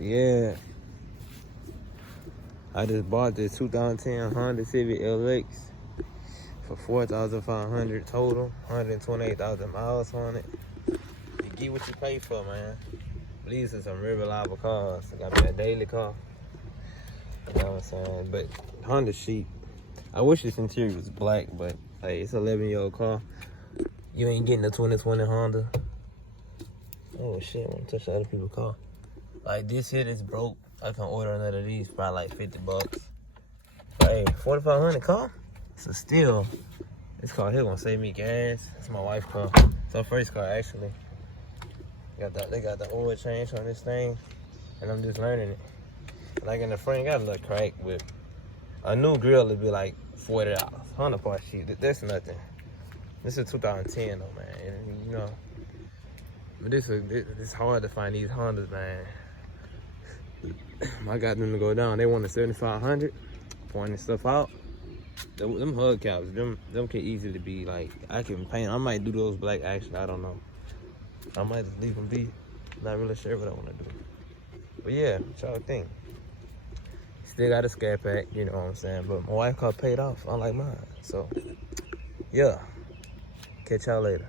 Yeah, I just bought this 2010 Honda Civic LX for $4,500 total, 128,000 miles on it. You get what you pay for, man. These are some real reliable cars. I got me a daily car. You know what I'm saying? But Honda cheap. I wish this interior was black, but hey, it's an 11-year-old car. You ain't getting a 2020 Honda. Oh shit, I want to touch other people's car. Like this here is broke. I can order another of these, probably like 50 bucks. But hey, 4,500 car? It's a steal. This car here gonna save me gas. It's my wife's car. It's her first car actually. They got the oil change on this thing, and I'm just learning it. Like in the front, got a little crack, but a new grill would be like $40. Honda part sheet, that's nothing. This is 2010 though, man. And, you know, but it's hard to find these Hondas, man. I got them to go down. They wanted 7,500, pointing stuff out. Them hubcaps, them can easily be like, I can paint. I might do those black actually. I don't know. I might just leave them be. Not really sure what I want to do. But yeah, what y'all think? Still got a scat pack, you know what I'm saying? But my wife car paid off, unlike mine. So, yeah. Catch y'all later.